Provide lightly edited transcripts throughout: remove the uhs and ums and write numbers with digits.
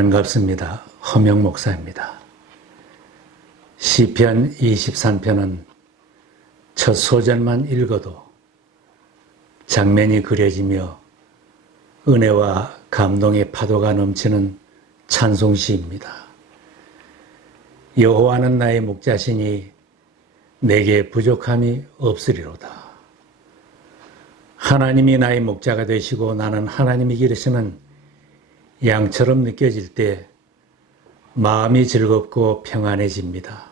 반갑습니다. 허명 목사입니다. 시편 23편은 첫 소절만 읽어도 장면이 그려지며 은혜와 감동의 파도가 넘치는 찬송시입니다. 여호와는 나의 목자시니 내게 부족함이 없으리로다. 하나님이 나의 목자가 되시고 나는 하나님이 기르시는 양처럼 느껴질 때 마음이 즐겁고 평안해집니다.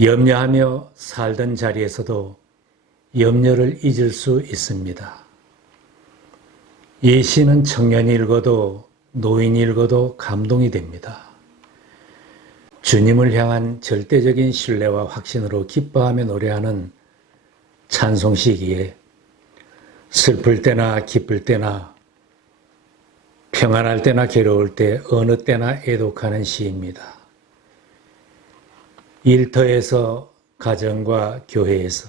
염려하며 살던 자리에서도 염려를 잊을 수 있습니다. 이 시는 청년이 읽어도 노인이 읽어도 감동이 됩니다. 주님을 향한 절대적인 신뢰와 확신으로 기뻐하며 노래하는 찬송시기에 슬플 때나 기쁠 때나 평안할 때나 괴로울 때 어느 때나 애독하는 시입니다. 일터에서 가정과 교회에서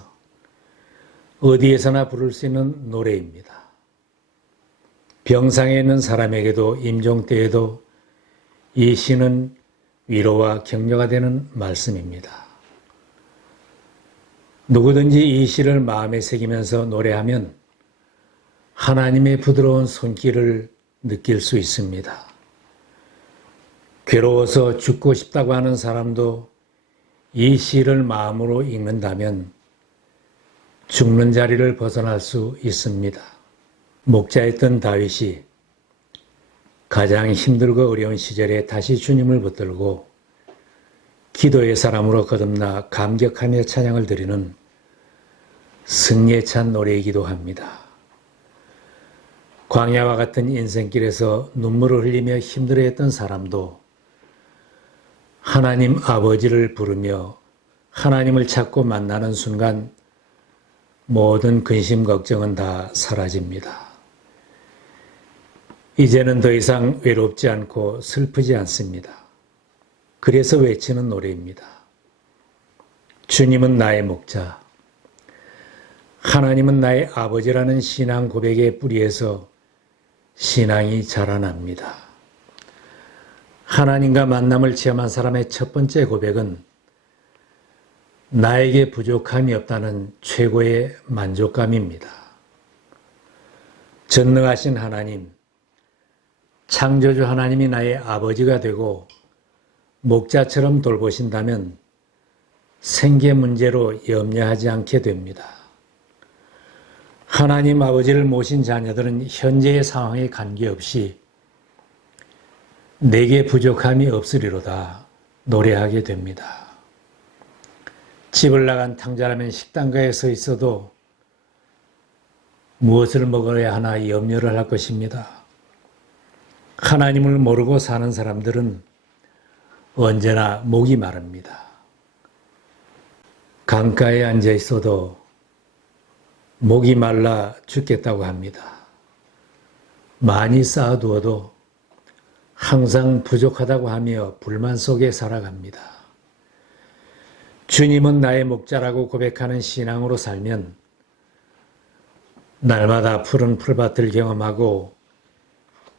어디에서나 부를 수 있는 노래입니다. 병상에 있는 사람에게도 임종 때에도 이 시는 위로와 격려가 되는 말씀입니다. 누구든지 이 시를 마음에 새기면서 노래하면 하나님의 부드러운 손길을 느낄 수 있습니다. 괴로워서 죽고 싶다고 하는 사람도 이 시를 마음으로 읽는다면 죽는 자리를 벗어날 수 있습니다. 목자였던 다윗이 가장 힘들고 어려운 시절에 다시 주님을 붙들고 기도의 사람으로 거듭나 감격하며 찬양을 드리는 승리에 찬 노래이기도 합니다. 광야와 같은 인생길에서 눈물을 흘리며 힘들어했던 사람도 하나님 아버지를 부르며 하나님을 찾고 만나는 순간 모든 근심 걱정은 다 사라집니다. 이제는 더 이상 외롭지 않고 슬프지 않습니다. 그래서 외치는 노래입니다. 주님은 나의 목자, 하나님은 나의 아버지라는 신앙 고백의 뿌리에서 신앙이 자라납니다. 하나님과 만남을 체험한 사람의 첫 번째 고백은 나에게 부족함이 없다는 최고의 만족감입니다. 전능하신 하나님, 창조주 하나님이 나의 아버지가 되고 목자처럼 돌보신다면 생계 문제로 염려하지 않게 됩니다. 하나님 아버지를 모신 자녀들은 현재의 상황에 관계없이 내게 부족함이 없으리로다 노래하게 됩니다. 집을 나간 탕자라면 식당가에 서 있어도 무엇을 먹어야 하나 염려를 할 것입니다. 하나님을 모르고 사는 사람들은 언제나 목이 마릅니다. 강가에 앉아 있어도 목이 말라 죽겠다고 합니다. 많이 쌓아두어도 항상 부족하다고 하며 불만 속에 살아갑니다. 주님은 나의 목자라고 고백하는 신앙으로 살면 날마다 푸른 풀밭을 경험하고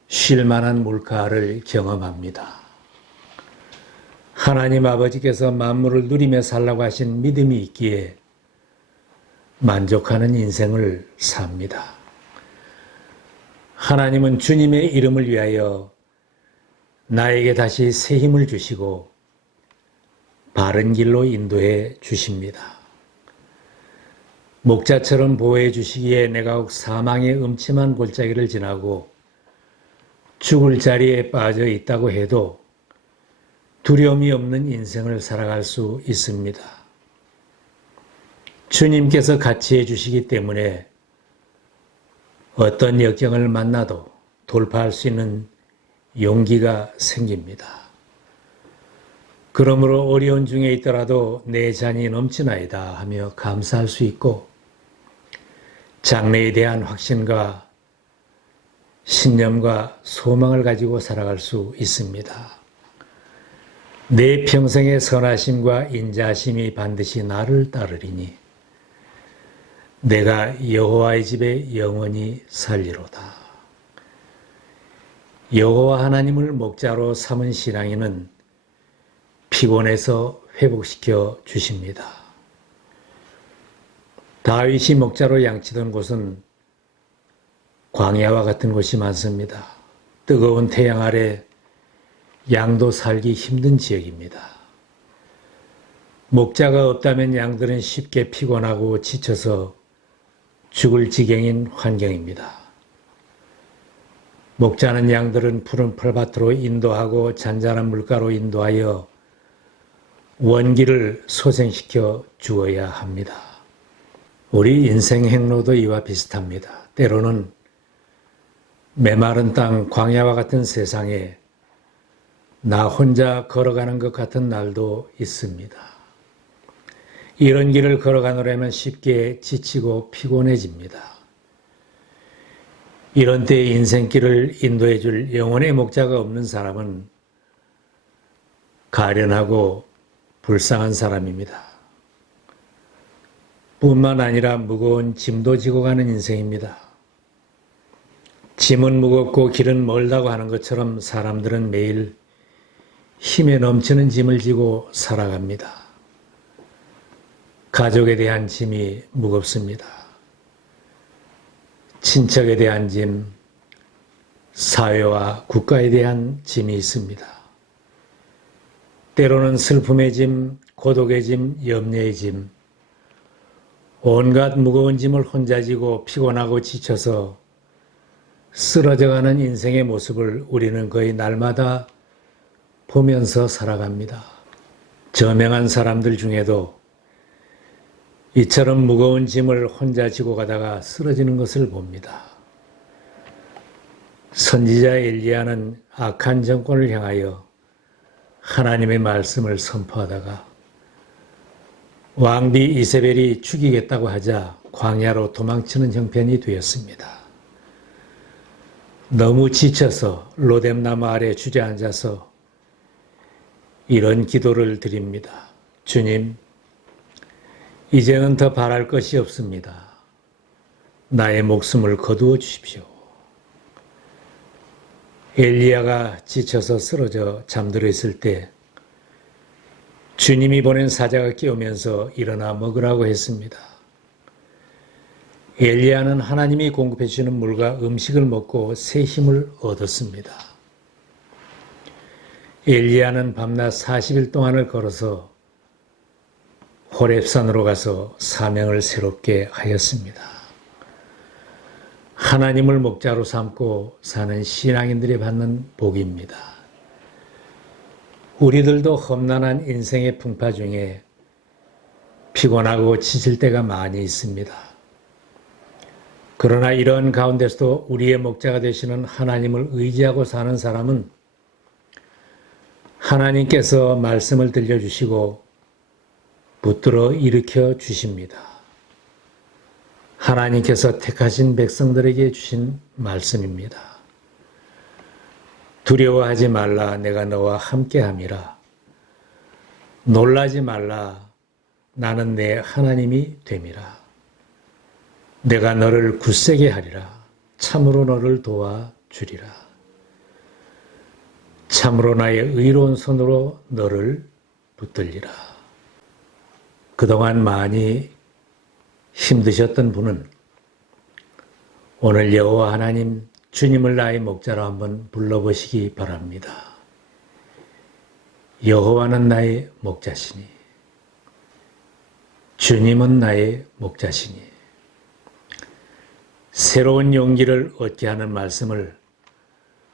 쉴 만한 물가를 경험합니다. 하나님 아버지께서 만물을 누리며 살라고 하신 믿음이 있기에 만족하는 인생을 삽니다. 하나님은 주님의 이름을 위하여 나에게 다시 새 힘을 주시고 바른 길로 인도해 주십니다. 목자처럼 보호해 주시기에 내가 혹 사망의 음침한 골짜기를 지나고 죽을 자리에 빠져 있다고 해도 두려움이 없는 인생을 살아갈 수 있습니다. 주님께서 같이 해주시기 때문에 어떤 역경을 만나도 돌파할 수 있는 용기가 생깁니다. 그러므로 어려운 중에 있더라도 내 잔이 넘치나이다 하며 감사할 수 있고 장래에 대한 확신과 신념과 소망을 가지고 살아갈 수 있습니다. 내 평생의 선하심과 인자하심이 반드시 나를 따르리니 내가 여호와의 집에 영원히 살리로다. 여호와 하나님을 목자로 삼은 신앙인은 피곤해서 회복시켜 주십니다. 다윗이 목자로 양치던 곳은 광야와 같은 곳이 많습니다. 뜨거운 태양 아래 양도 살기 힘든 지역입니다. 목자가 없다면 양들은 쉽게 피곤하고 지쳐서 죽을 지경인 환경입니다. 목자는 양들은 푸른 풀밭으로 인도하고 잔잔한 물가로 인도하여 원기를 소생시켜 주어야 합니다. 우리 인생 행로도 이와 비슷합니다. 때로는 메마른 땅 광야와 같은 세상에 나 혼자 걸어가는 것 같은 날도 있습니다. 이런 길을 걸어가노라면 쉽게 지치고 피곤해집니다. 이런 때의 인생길을 인도해 줄 영혼의 목자가 없는 사람은 가련하고 불쌍한 사람입니다. 뿐만 아니라 무거운 짐도 지고 가는 인생입니다. 짐은 무겁고 길은 멀다고 하는 것처럼 사람들은 매일 힘에 넘치는 짐을 지고 살아갑니다. 가족에 대한 짐이 무겁습니다. 친척에 대한 짐, 사회와 국가에 대한 짐이 있습니다. 때로는 슬픔의 짐, 고독의 짐, 염려의 짐, 온갖 무거운 짐을 혼자 지고 피곤하고 지쳐서 쓰러져가는 인생의 모습을 우리는 거의 날마다 보면서 살아갑니다. 저명한 사람들 중에도 이처럼 무거운 짐을 혼자 지고 가다가 쓰러지는 것을 봅니다. 선지자 엘리야는 악한 정권을 향하여 하나님의 말씀을 선포하다가 왕비 이세벨이 죽이겠다고 하자 광야로 도망치는 형편이 되었습니다. 너무 지쳐서 로뎀나무 아래 주저앉아서 이런 기도를 드립니다. 주님, 이제는 더 바랄 것이 없습니다. 나의 목숨을 거두어 주십시오. 엘리야가 지쳐서 쓰러져 잠들어 있을 때 주님이 보낸 사자가 깨우면서 일어나 먹으라고 했습니다. 엘리야는 하나님이 공급해 주시는 물과 음식을 먹고 새 힘을 얻었습니다. 엘리야는 밤낮 40일 동안을 걸어서 호렙산으로 가서 사명을 새롭게 하였습니다. 하나님을 목자로 삼고 사는 신앙인들이 받는 복입니다. 우리들도 험난한 인생의 풍파 중에 피곤하고 지칠 때가 많이 있습니다. 그러나 이런 가운데서도 우리의 목자가 되시는 하나님을 의지하고 사는 사람은 하나님께서 말씀을 들려주시고 붙들어 일으켜 주십니다. 하나님께서 택하신 백성들에게 주신 말씀입니다. 두려워하지 말라, 내가 너와 함께함이라. 놀라지 말라, 나는 내 하나님이 됨이라. 내가 너를 굳세게 하리라. 참으로 너를 도와주리라. 참으로 나의 의로운 손으로 너를 붙들리라. 그동안 많이 힘드셨던 분은 오늘 여호와 하나님 주님을 나의 목자로 한번 불러보시기 바랍니다. 여호와는 나의 목자시니 주님은 나의 목자시니 새로운 용기를 얻게 하는 말씀을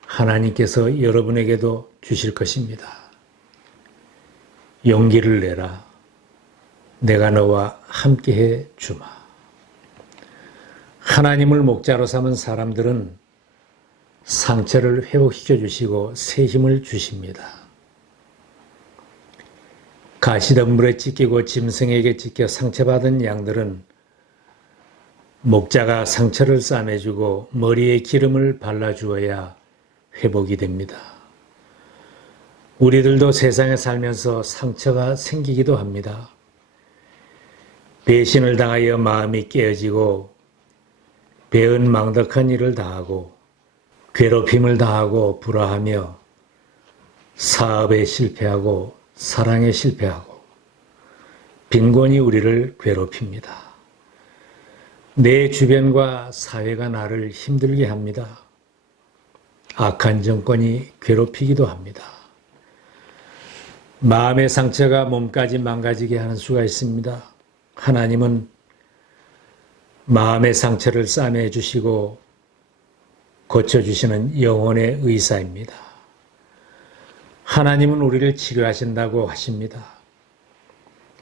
하나님께서 여러분에게도 주실 것입니다. 용기를 내라. 내가 너와 함께해 주마. 하나님을 목자로 삼은 사람들은 상처를 회복시켜 주시고 새 힘을 주십니다. 가시덤불에 찢기고 짐승에게 찢겨 상처받은 양들은 목자가 상처를 싸매주고 머리에 기름을 발라주어야 회복이 됩니다. 우리들도 세상에 살면서 상처가 생기기도 합니다. 배신을 당하여 마음이 깨어지고 배은망덕한 일을 당하고 괴롭힘을 당하고 불화하며 사업에 실패하고 사랑에 실패하고 빈곤이 우리를 괴롭힙니다. 내 주변과 사회가 나를 힘들게 합니다. 악한 정권이 괴롭히기도 합니다. 마음의 상처가 몸까지 망가지게 하는 수가 있습니다. 하나님은 마음의 상처를 싸매 주시고 고쳐주시는 영혼의 의사입니다. 하나님은 우리를 치료하신다고 하십니다.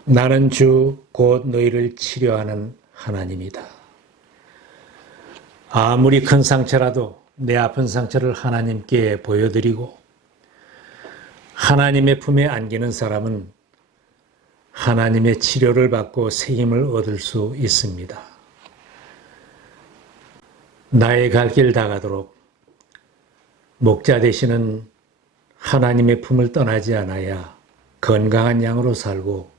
나는 주 곧 너희를 치료하는 하나님이다. 아무리 큰 상처라도 내 아픈 상처를 하나님께 보여드리고 하나님의 품에 안기는 사람은 하나님의 치료를 받고 새 힘을 얻을 수 있습니다. 나의 갈 길 다가도록 목자 되시는 하나님의 품을 떠나지 않아야 건강한 양으로 살고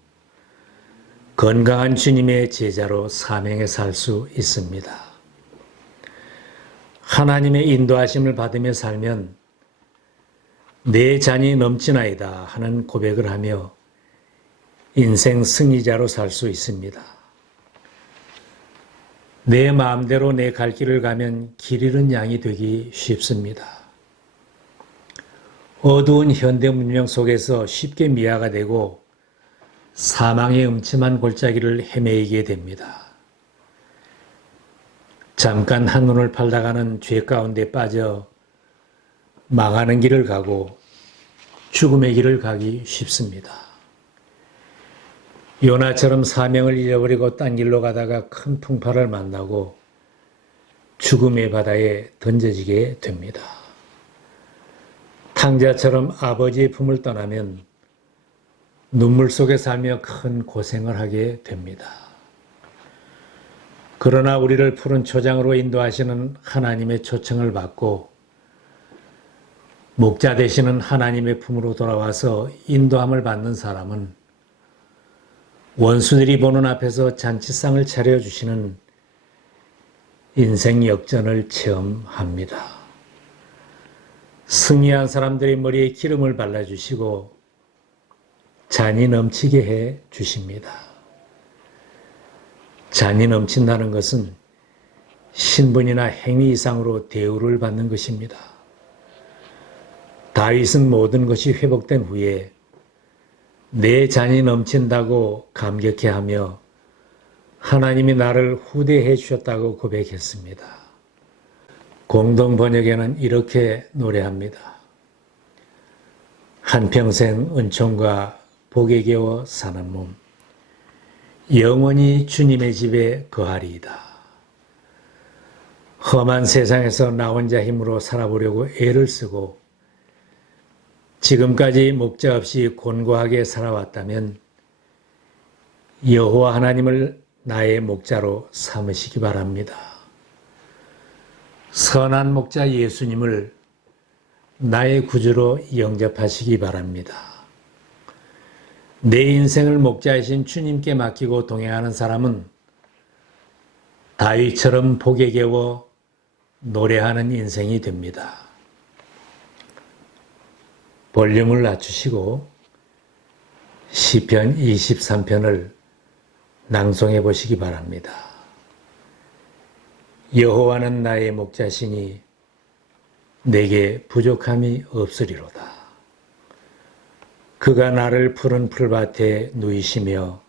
건강한 주님의 제자로 사명에 살 수 있습니다. 하나님의 인도하심을 받으며 살면 내 잔이 넘치나이다 하는 고백을 하며 인생 승리자로 살 수 있습니다. 내 마음대로 내 갈 길을 가면 길 잃은 양이 되기 쉽습니다. 어두운 현대 문명 속에서 쉽게 미화가 되고 사망의 음침한 골짜기를 헤매이게 됩니다. 잠깐 한눈을 팔다가는 죄 가운데 빠져 망하는 길을 가고 죽음의 길을 가기 쉽습니다. 요나처럼 사명을 잃어버리고 딴 길로 가다가 큰 풍파를 만나고 죽음의 바다에 던져지게 됩니다. 탕자처럼 아버지의 품을 떠나면 눈물 속에 살며 큰 고생을 하게 됩니다. 그러나 우리를 푸른 초장으로 인도하시는 하나님의 초청을 받고 목자 되시는 하나님의 품으로 돌아와서 인도함을 받는 사람은 원수들이 보는 앞에서 잔치상을 차려주시는 인생 역전을 체험합니다. 승리한 사람들의 머리에 기름을 발라주시고 잔이 넘치게 해 주십니다. 잔이 넘친다는 것은 신분이나 행위 이상으로 대우를 받는 것입니다. 다윗은 모든 것이 회복된 후에 내 잔이 넘친다고 감격해하며 하나님이 나를 후대해 주셨다고 고백했습니다. 공동 번역에는 이렇게 노래합니다. 한평생 은총과 복에 겨워 사는 몸 영원히 주님의 집에 거하리이다. 험한 세상에서 나 혼자 힘으로 살아보려고 애를 쓰고 지금까지 목자 없이 곤고하게 살아왔다면 여호와 하나님을 나의 목자로 삼으시기 바랍니다. 선한 목자 예수님을 나의 구주로 영접하시기 바랍니다. 내 인생을 목자이신 주님께 맡기고 동행하는 사람은 다윗처럼 복에 겨워 노래하는 인생이 됩니다. 볼륨을 낮추시고 시편 23편을 낭송해 보시기 바랍니다. 여호와는 나의 목자시니 내게 부족함이 없으리로다. 그가 나를 푸른 풀밭에 누이시며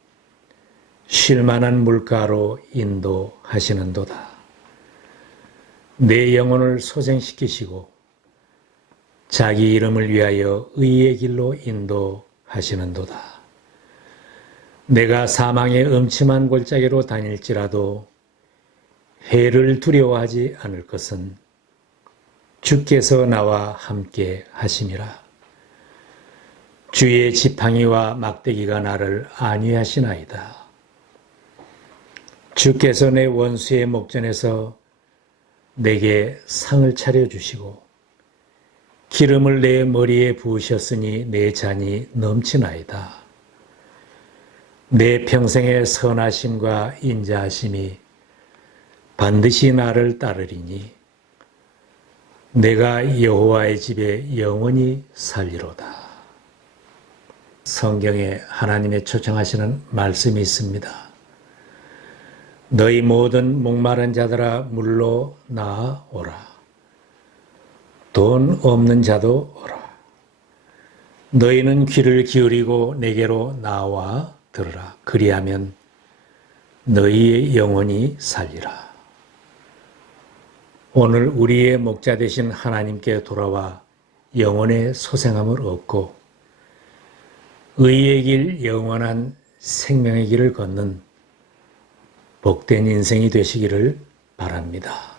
쉴만한 물가로 인도하시는도다. 내 영혼을 소생시키시고 자기 이름을 위하여 의의 길로 인도하시는도다. 내가 사망의 음침한 골짜기로 다닐지라도 해를 두려워하지 않을 것은 주께서 나와 함께 하심이라. 주의 지팡이와 막대기가 나를 안위하시나이다. 주께서 내 원수의 목전에서 내게 상을 차려주시고 기름을 내 머리에 부으셨으니 내 잔이 넘치나이다. 내 평생의 선하심과 인자하심이 반드시 나를 따르리니 내가 여호와의 집에 영원히 살리로다. 성경에 하나님의 초청하시는 말씀이 있습니다. 너희 모든 목마른 자들아 물로 나아오라. 돈 없는 자도 오라. 너희는 귀를 기울이고 내게로 나와 들으라. 그리하면 너희의 영혼이 살리라. 오늘 우리의 목자 되신 하나님께 돌아와 영혼의 소생함을 얻고 의의 길, 영원한 생명의 길을 걷는 복된 인생이 되시기를 바랍니다.